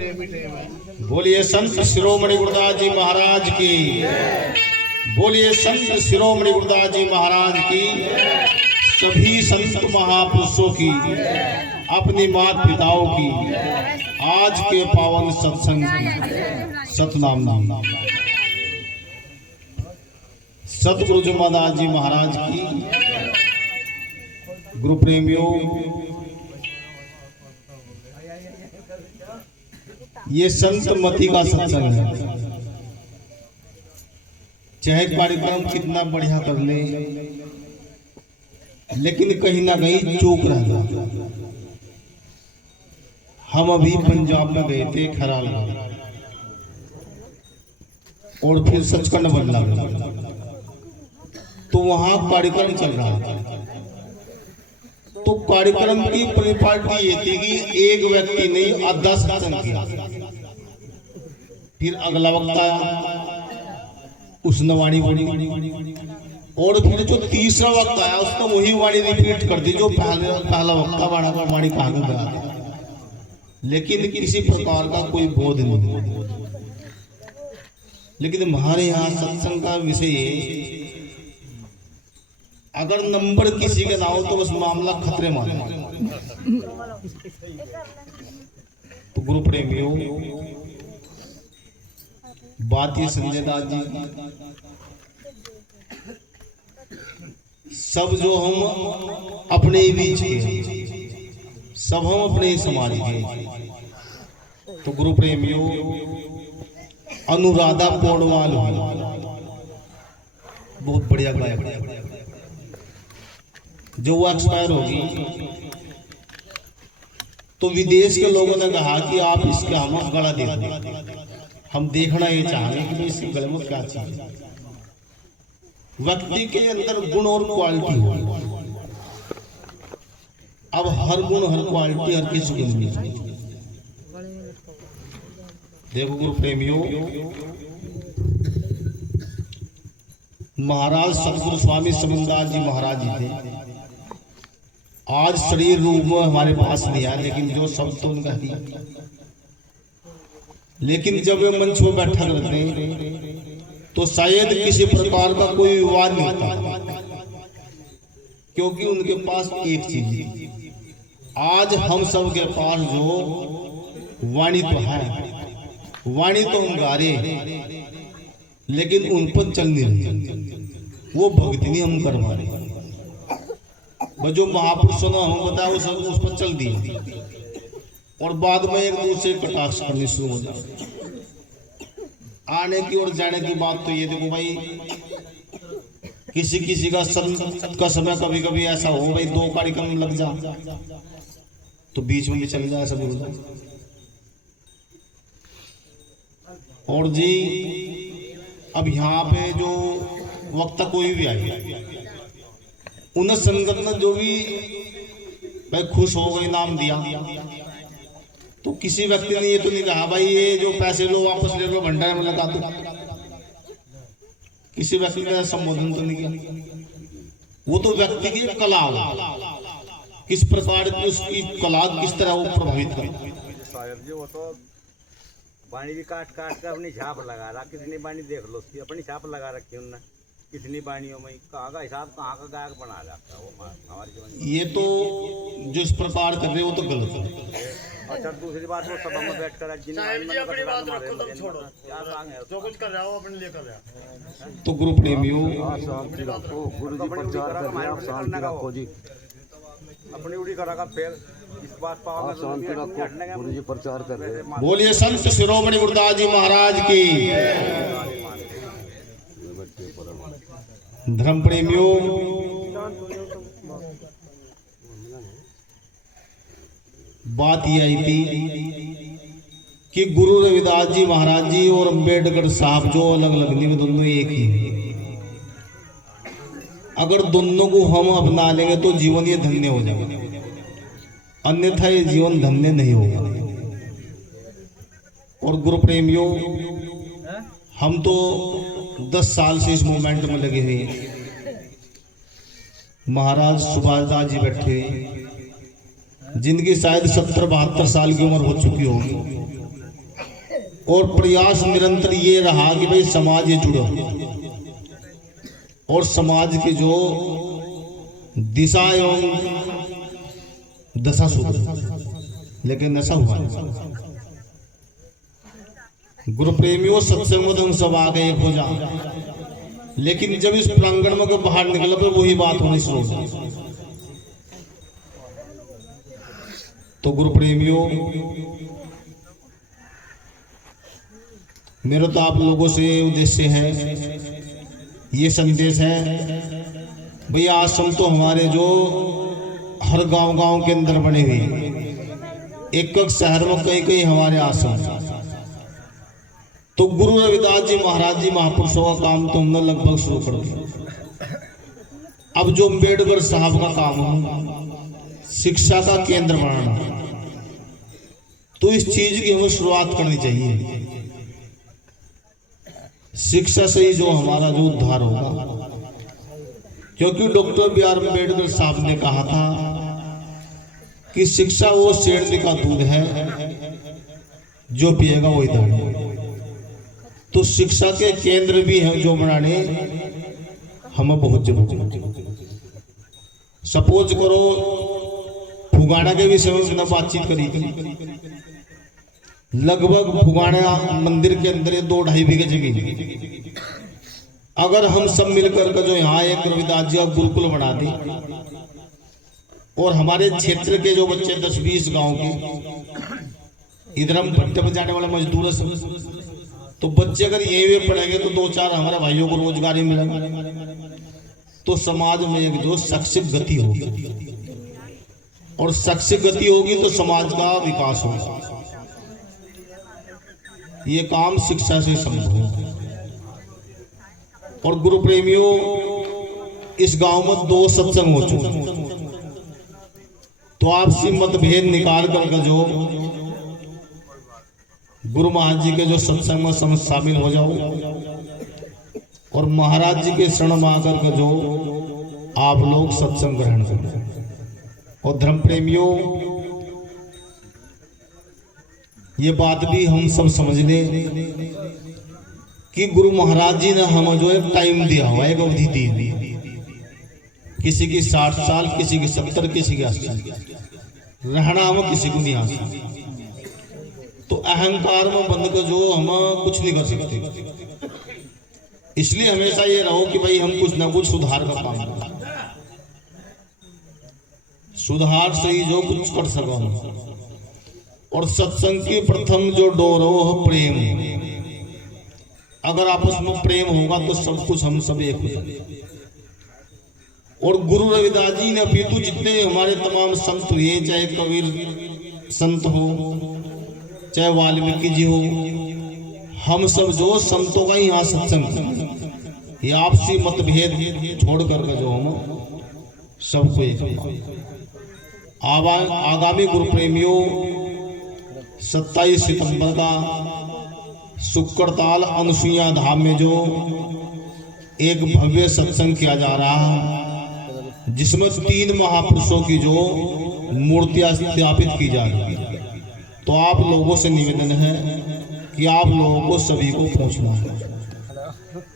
बोलिए संत शिरोमणि गुरुदास जी महाराज की। बोलिए संत शिरोमणि गुरुदास जी महाराज की। सभी संत महापुरुषों की, अपनी माता पिताओं की, आज के पावन सत्संग की सतनाम नाम। सतगुरु जुम्मादास जी महाराज की। गुरु प्रेमियों, ये संत मति का सत्संग है। चाहे कार्यक्रम कितना बढ़िया कर ले, लेकिन कहीं ना कहीं चूक रह जाता। हम अभी पंजाब में गए थे, खराल में, और फिर सचखंड बदला गया, तो वहां कार्यक्रम चल रहा था। तो कार्यक्रम की परिपाटी ये थी कि एक व्यक्ति नहीं, आधा सत्संग किया। फिर अगला वक्त आया, उसने वाणी बोली, और फिर जो तीसरा वक्त आया उसने वही वाणी रिपीट कर दी जो पहला वक्ता वाणी कहा गया, लेकिन किसी प्रकार का कोई बोध नहीं। लेकिन हमारे यहाँ सत्संग का विषय, अगर नंबर किसी के ना हो तो बस मामला खतरे माने। तो गुरु प्रेमियों, बात ये संजय दास जी, सब जो हम अपने बीच के, सब हम अपने समाज के। तो गुरु प्रेमियों, अनुराधा पौडवाल बहुत बढ़िया गायक, जो वो एक्सपायर होगी, तो विदेश के लोगों ने कहा कि आप इसके हम गला दे दो। हम देखना ये चाहेंगे कि इसके गले में क्या चीज है। व्यक्ति के अंदर गुण और क्वालिटी हो। अब हर गुण, हर क्वालिटी हर किसी को नहीं चाहिए। देखो गुरु प्रेमियों, महाराज सतगुरु स्वामी समनदास जी महाराज जी थे। आज शरीर रूप में हमारे पास नहीं आया, लेकिन जो शब्द तो उनका ही। लेकिन जब वे मंच पर बैठा करते तो शायद किसी प्रकार का कोई विवाद नहीं होता, क्योंकि उनके पास एक चीज थी। आज हम सब के पास जो वाणी तो है, वाणी तो हम गा रहे, लेकिन उन पर चल नहीं रही, वो भक्ति नहीं हम कर पा रहे। जो महापुरुषों ने हम बताया उस पर चल दी, और बाद में एक दूसरे कटाक्ष करनी शुरू हो जाए। आने की और जाने की बात तो ये देखो भाई, किसी का संत का समय कभी कभी ऐसा हो भाई, दो कार्यक्रम लग जा तो बीच में भी चल जाए सब। और जी अब यहाँ पे जो वक्ता कोई भी आए, उन संगत ने जो भी भाई खुश हो गई, नाम दिया, तो किसी व्यक्ति ने ये तो नहीं कहा भाई ये जो पैसे लो वापस ले लो, भंडारे में लगा दो। किसी व्यक्ति ने संबोधन तो नहीं किया। वो तो व्यक्ति की कला हो, किस प्रकार की उसकी कला, किस तरह वो प्रभावित करे। शायद जी वो तो बाणी भी काट काट कर अपनी छाप लगा रहा। कितनी बाणी देख लो उसकी, अपनी छाप लगा रखी उन्होंने। कितनी बाणियों में कहाँ का हिसाब, कहाँ का गायक बना जाता है वो हमारी। ये तो जो इस प्रकार कर रहे वो तो गलत है। अच्छा दूसरी बात, वो सभा में बैठ कर अपनी बात रखो, तुम छोड़ो, जो कुछ कर रहा हो अपने लिए कर रहा। तो गुरु प्रेमियों, शांति रखो, गुरु जी प्रचार कर रहे हैं, शांति रखो जी, अपनी उड़ी करेगा फिर इस बात पाओगे। शांति रखो, गुरु जी प्रचार कर रहे हैं। बोलिए संत शिरोमणि गुरुदास जी महाराज की। धर्म प्रेमियों, बात ये आई थी कि गुरु रविदास जी महाराज जी और अम्बेडकर साहब जो अलग अलग नहीं, दोनों एक ही है। अगर दोनों को हम अपना लेंगे तो जीवन ये धन्य हो जाएगा, अन्यथा ये जीवन धन्य नहीं होगा। और गुरु प्रेमियों, हम तो 10 साल से इस मूवमेंट में लगे हुए। महाराज सुभाष दास जी बैठे जिनकी शायद 70-72 साल की उम्र हो चुकी होगी, और प्रयास निरंतर ये रहा कि भाई समाज ये जुड़ो और समाज की जो दिशा एवं दशा सुधरे, लेकिन नशा हुआ। गुरु प्रेमियों, सत्संग में तो हम सब आ गए एक हो जा, लेकिन जब इस प्रांगण में को बाहर निकला तो वही बात होनी शुरू हो। तो गुरु प्रेमियों, मेरा तो आप लोगों से उद्देश्य है, ये संदेश है भाई, आश्रम तो हमारे जो हर गांव के अंदर बने हुए, एक शहर में कई कई हमारे आश्रम। तो गुरु रविदास जी महाराज जी महापुरुषों का काम तो हमने लगभग शुरू कर दिया। अब जो अम्बेडकर साहब का काम है शिक्षा का केंद्र बनाना, तो इस चीज की हमें शुरुआत करनी चाहिए। शिक्षा से ही जो हमारा जो उद्धार होगा, क्योंकि डॉक्टर बी आर अम्बेडकर साहब ने कहा था कि शिक्षा वो शेरनी का दूध है, जो पिएगा वही दौड़ेगा। तो शिक्षा के केंद्र भी हैं जो बनाने हमें बहुत जरूरी है। सपोज करो फुगाना के विषय में बातचीत करी, लगभग फुगाना मंदिर के अंदर 2-2.5 बीघे जमीन, अगर हम सब मिलकर के जो यहाँ एक रविदास जी का गुरुकुल बना दे और हमारे क्षेत्र के जो बच्चे 10-20 गांव के, इधर हम भट्टे पर जाने वाले मजदूर हैं, तो बच्चे अगर यहीं पे पढ़ेंगे तो 2-4 हमारे भाइयों को रोजगारी मिलेगा। तो समाज में एक जो शैक्षिक गति होगी, और शैक्षिक गति होगी तो समाज का विकास होगा। ये काम शिक्षा से संभव है। और गुरु प्रेमियों, इस गांव में 2 सत्संग हो चुके, तो आपसी मतभेद निकाल कर जो गुरु महाराज जी के जो सत्संग में शामिल हो जाओ, और महाराज जी के शरण में आकर के जो आप लोग सत्संग ग्रहण करो। और धर्म प्रेमियों, ये बात भी हम सब समझ लें कि गुरु महाराज जी ने हमें जो एक टाइम दिया हुआ, एक अवधि दी, किसी की 60 साल, किसी की 70, किसी की 80, रहना हम किसी को नहीं आ सकता। तो अहंकार में बंद कर जो हम कुछ नहीं कर सकते। इसलिए हमेशा ये रहो कि भाई हम कुछ ना कुछ सुधार का काम करें, सुधार से ही जो कुछ कर सको। और सत्संग की प्रथम जो डोर हो प्रेम। अगर आपस में प्रेम होगा तो सब कुछ हम सब एक हो जाएंगे। और गुरु रविदास जी ने अभी तो जितने हमारे तमाम संत हुए, चाहे कबीर संत हो, चाहे वाल्मीकि जी हो, हम सब जो संतों का ही यहाँ सत्संग, ये आपसी मतभेद छोड़ करके जो हम सबको एक। आगामी गुरु प्रेमियों, 27 सितंबर का शुक्रताल अनुसुईया धाम में जो एक भव्य सत्संग किया जा रहा है, जिसमें 3 महापुरुषों की जो मूर्तियां स्थापित की जा रही है। तो आप लोगों से निवेदन है कि आप लोगों को सभी को पहुंचना है।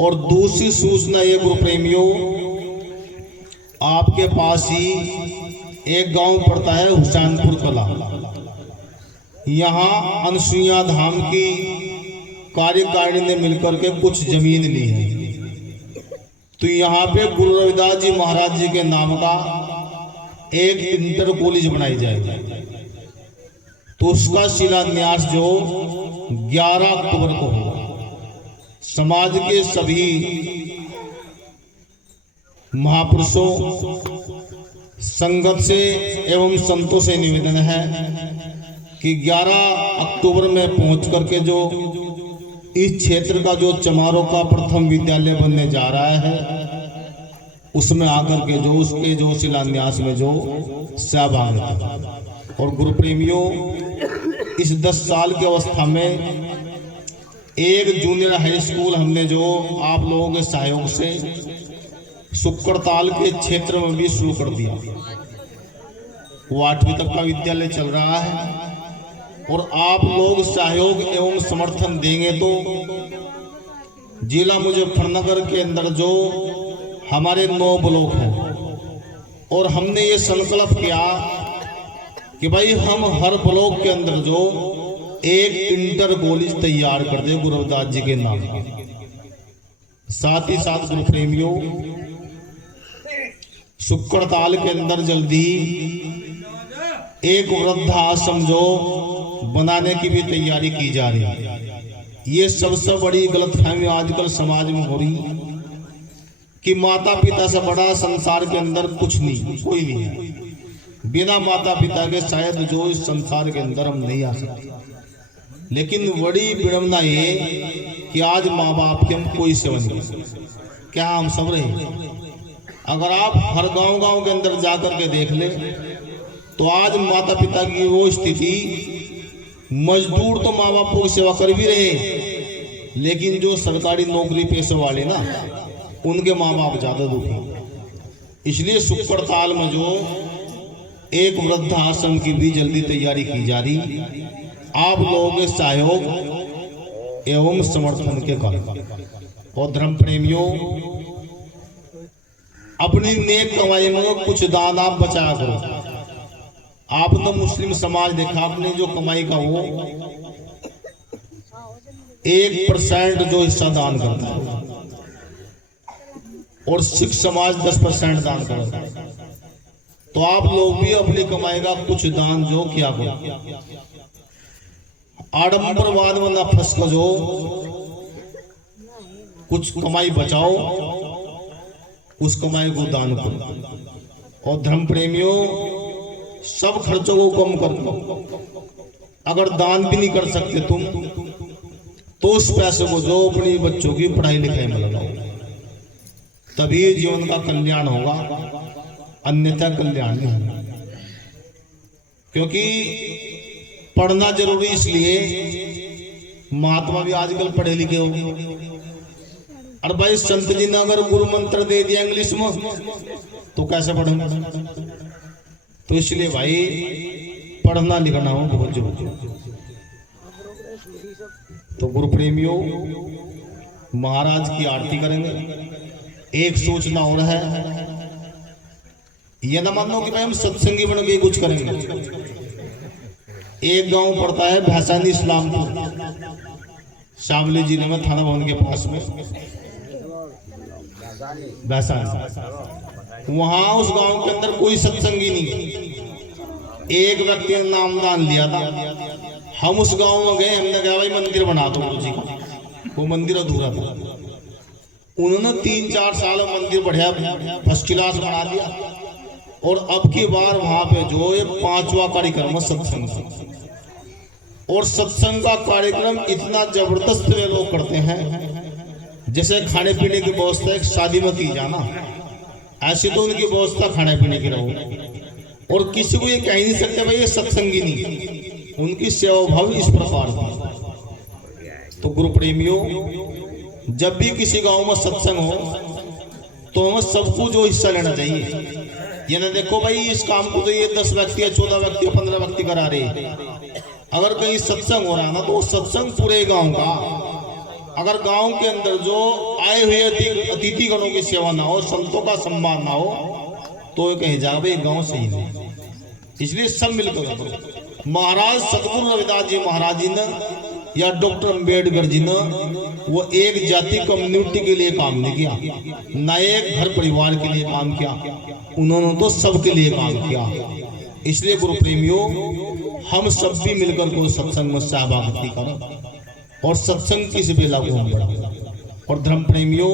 और दूसरी सूचना ये गुरु प्रेमियों, आपके पास ही एक गांव पड़ता है हुसैनपुर कला। यहाँ अनुसुईया धाम की कार्यकारिणी ने मिलकर के कुछ जमीन ली है। तो यहाँ पे गुरु रविदास जी महाराज जी के नाम का एक इंटर कॉलेज बनाई जाएगी। तो उसका शिलान्यास जो 11 अक्टूबर को होगा। समाज के सभी महापुरुषों, संगत से एवं संतों से निवेदन है कि 11 अक्टूबर में पहुंच करके जो इस क्षेत्र का जो चमारों का प्रथम विद्यालय बनने जा रहा है, उसमें आकर के जो उसके जो शिलान्यास में जो सहभाग है। और गुरु प्रेमियों, इस 10 साल की अवस्था में एक जूनियर हाई स्कूल हमने जो आप लोगों के सहयोग से शुक्रताल के क्षेत्र में भी शुरू कर दिया। वो 8वीं तक का विद्यालय चल रहा है और आप लोग सहयोग एवं समर्थन देंगे तो जिला मुजफ्फरनगर के अंदर जो हमारे 9 ब्लॉक हैं, और हमने ये संकल्प किया कि भाई हम हर ब्लॉक के अंदर जो एक इंटर कॉलेज तैयार कर दे गुरु रविदास जी के नाम। साथ ही साथ गुरु प्रेमियों, सुक्कड़ताल के अंदर जल्दी एक वृद्धाश्रम जो बनाने की भी तैयारी की जा रही है। ये सबसे बड़ी गलतफहमी आजकल समाज में हो रही कि माता पिता से बड़ा संसार के अंदर कुछ नहीं, कोई नहीं है। बिना माता पिता के शायद जो इस संसार के अंदर हम नहीं आ सकते। लेकिन बड़ी विडंबना ये कि आज माँ बाप के हम कोई सेवा नहीं, क्या हम सब रहे। अगर आप हर गांव के अंदर जाकर के देख ले तो आज माता पिता की वो स्थिति, मजदूर तो माँ बापों की सेवा कर भी रहे, लेकिन जो सरकारी नौकरी पेशे वाले ना, उनके माँ बाप ज्यादा दुखी। इसलिए सुक्कड़ताल में जो एक वृद्धाश्रम की भी जल्दी तैयारी की जा रही, आप लोगों के सहयोग एवं समर्थन के कारण। और धर्म प्रेमियों, अपनी नेक कमाई में कुछ दान आप बचाया करो। आपने मुस्लिम समाज देखा, आपने जो कमाई का वो 1% जो हिस्सा दान करता है, और सिख समाज 10% दान करता है। तो आप लोग भी अपनी कमाई का कुछ दान जो किया करो। आडंबरवाद में न फंस कर जो कुछ कमाई बचाओ, उस कमाई को दान करो। और धर्म प्रेमियों, सब खर्चों को कम कर दो। अगर दान भी नहीं कर सकते तुम, तो उस पैसे को जो अपनी बच्चों की पढ़ाई लिखाई में लगाओ, तभी जीवन का कल्याण होगा, अन्यथा कल्याण नहीं होगा। क्योंकि पढ़ना जरूरी इसलिए, महात्मा भी आजकल पढ़े लिखे हो। और भाई संत जी ने अगर गुरु मंत्र दे दिया इंग्लिश में तो कैसे पढ़ेंगे। तो इसलिए भाई पढ़ना लिखना हो बहुत जरूरी। तो गुरु प्रेमियों, महाराज की आरती करेंगे। एक सोचना और है, ये ना मानो कि भाई हम सत्संगी बन के कुछ करेंगे। एक गांव पड़ता है भैसानी इस्लामपुर, शामली जिले में, थाना भवन के पास में भैसानी। वहां उस गांव के अंदर कोई सत्संगी नहीं। एक व्यक्ति ने नामदान लिया था। हम उस गांव में गए, हमने कहा भाई मंदिर बना दो गुरु जी का। वो मंदिर अधूरा था। उन्होंने 3-4 साल मंदिर बढ़िया फर्स्ट क्लास बना दिया। और अब की बार वहां पे जो एक 5वां कार्यक्रम है सत्संग का, और सत्संग का कार्यक्रम इतना जबरदस्त वे लोग करते हैं, जैसे खाने पीने की व्यवस्था एक शादी में की जाना, ऐसे तो उनकी व्यवस्था खाने पीने की रहो। और किसी को ये कह नहीं सकते भाई ये सत्संगी नहीं, उनकी सेवा भाव इस प्रकार की। तो गुरु प्रेमियों, जब भी किसी गांव में सत्संग हो तो हमें सबको जो हिस्सा लेना चाहिए। ये ना देखो भाई इस काम को तो ये 10 व्यक्ति या 14 व्यक्ति या 15 व्यक्ति करा रहे। अगर कहीं सत्संग हो रहा ना, तो सत्संग पूरे गांव का। अगर गांव के अंदर जो आए हुए अतिथि गणों की सेवा ना हो, संतों का सम्मान ना हो, तो ये कहीं जा भाई गांव सही नहीं। इसलिए सब मिलकर करो। महाराज सतगुरु रविदास जी महाराज जी ने या डॉक्टर अंबेडकर जी ने वो एक जाति कम्युनिटी के लिए काम नहीं किया, न एक घर परिवार के लिए काम किया, उन्होंने तो सबके लिए काम किया। इसलिए गुरु प्रेमियों, हम सब भी मिलकर को सत्संग में सहभागिता करो और सत्संग की से बेला को हम बढ़ाओ। और धर्म प्रेमियों,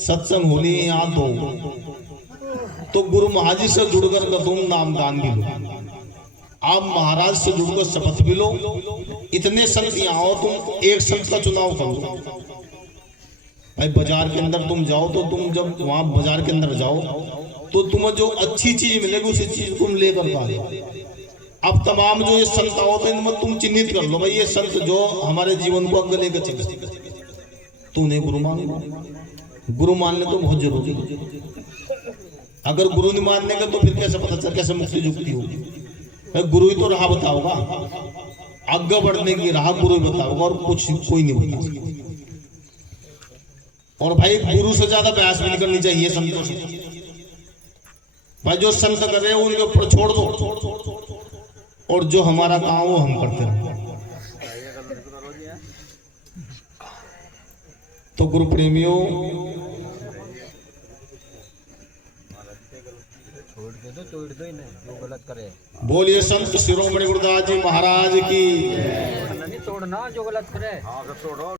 सत्संग होनी यहाँ तो गुरु महाराज से जुड़कर का तुम नामदान भी लो, आप महाराज से जुड़कर शपथ भी लो। इतने संत यहाँ हो, तुम एक संत का चुनाव करो। भाई बाजार के अंदर तुम जाओ तो तुम जब वहां बाजार के अंदर जाओ तो तुम्हें जो अच्छी चीज मिलेगी उसी चीज तुम लेकर पाओ। अब तमाम जो ये संत आओ तो इनमें तुम चिन्हित कर लो, भाई ये संत जो हमारे जीवन को आगे लेकर चले, तो उन्हें गुरु मान लो। गुरु मानने तो बहुत जरूरी है। अगर गुरु नहीं मानने का तो फिर कैसे पता चल, कैसे मुक्ति जुक्ति होगी। गुरु ही तो राह बताओगा। आगे बढ़ने की राह गुरु बताओगे और कुछ कोई नहीं बता सकता। और भाई गुरु से ज्यादा बहस भी नहीं करनी चाहिए संतों से। भाई जो संत कर रहे हैं उनके ऊपर छोड़ दो और जो हमारा काम वो हम करते रहो। तो गुरु प्रेमियों छोड़ दो ही नहीं जो गलत करे। बोलिए संत शिरोमणि गुरुदास जी महाराज की। नहीं तोड़ना जो गलत करे। हाँ तो छोड़ो।